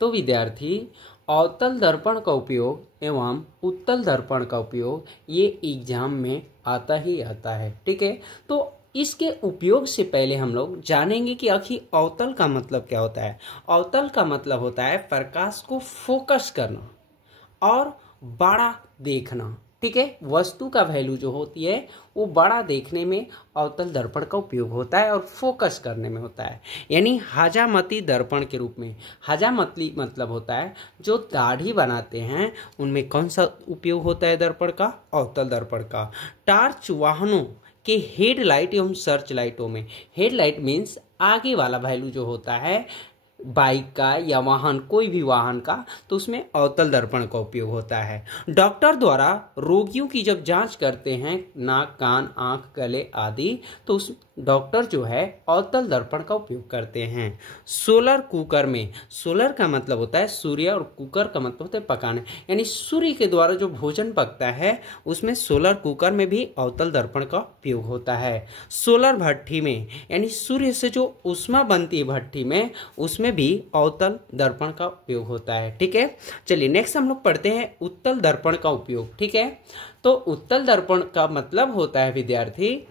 तो विद्यार्थी अवतल दर्पण का उपयोग एवं उत्तल दर्पण का उपयोग ये एग्जाम में आता ही आता है। ठीक है, तो इसके उपयोग से पहले हम लोग जानेंगे कि आखिर अवतल का मतलब क्या होता है। अवतल का मतलब होता है प्रकाश को फोकस करना और बड़ा देखना। ठीक है, वस्तु का वैल्यू जो होती है वो बड़ा देखने में अवतल दर्पण का उपयोग होता है और फोकस करने में होता है, यानी हजामती दर्पण के रूप में। हजामती मतलब होता है जो दाढ़ी बनाते हैं उनमें कौन सा उपयोग होता है दर्पण का, अवतल दर्पण का। टार्च वाहनों के हेडलाइट एवं सर्च लाइटों में, हेडलाइट मीन्स आगे वाला वैल्यू जो होता है बाइक का या वाहन, कोई भी वाहन का, तो उसमें अवतल दर्पण का उपयोग होता है। डॉक्टर द्वारा रोगियों की जब जांच करते हैं, नाक, कान, आंख, गले आदि, तो उस डॉक्टर जो है अवतल दर्पण का उपयोग करते हैं। सोलर कुकर में, सोलर का मतलब होता है सूर्य और कुकर का मतलब होता है पकाने, यानी सूर्य के द्वारा जो भोजन पकता है उसमें सोलर कुकर में भी अवतल दर्पण का उपयोग होता है। सोलर भट्ठी में, यानी सूर्य से जो ऊष्मा बनती है भट्ठी में, उसमें भी अवतल दर्पण का उपयोग होता है। ठीक है, चलिए नेक्स्ट हम लोग पढ़ते हैं उत्तल दर्पण का उपयोग। ठीक है, तो उत्तल दर्पण का मतलब होता है विद्यार्थी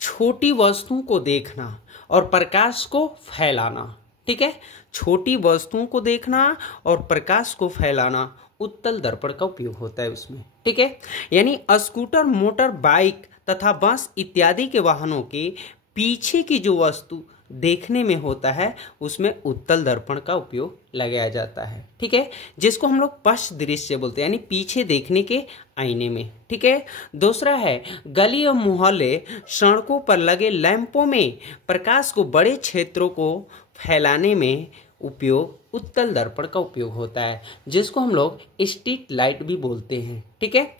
छोटी वस्तुओं को देखना और प्रकाश को फैलाना। ठीक है, छोटी वस्तुओं को देखना और प्रकाश को फैलाना उत्तल दर्पण का उपयोग होता है उसमें। ठीक है, यानी स्कूटर, मोटर, बाइक तथा बस इत्यादि के वाहनों के पीछे की जो वस्तु देखने में होता है उसमें उत्तल दर्पण का उपयोग लगाया जाता है। ठीक है, जिसको हम लोग पश्च दृश्य बोलते हैं, यानी पीछे देखने के आईने में। ठीक है, दूसरा है गली और मोहल्ले, सड़कों पर लगे लैंपों में प्रकाश को बड़े क्षेत्रों को फैलाने में उपयोग उत्तल दर्पण का उपयोग होता है, जिसको हम लोग स्ट्रीट लाइट भी बोलते हैं। ठीक है,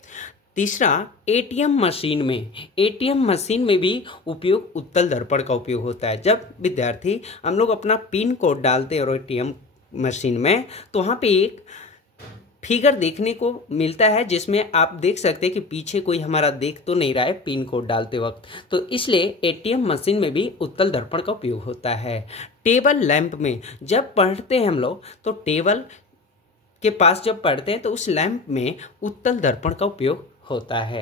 तीसरा एटीएम मशीन में, एटीएम मशीन में भी उपयोग उत्तल दर्पण का उपयोग होता है। जब विद्यार्थी हम लोग अपना पिन कोड डालते हैं और एटीएम मशीन में, तो वहाँ पे एक फिगर देखने को मिलता है जिसमें आप देख सकते हैं कि पीछे कोई हमारा देख तो नहीं रहा है पिन कोड डालते वक्त, तो इसलिए एटीएम मशीन में भी उत्तल दर्पण का उपयोग होता है। टेबल लैंप में जब पढ़ते हैं हम लोग, तो टेबल के पास जब पढ़ते हैं तो उस लैंप में उत्तल दर्पण का उपयोग होता है।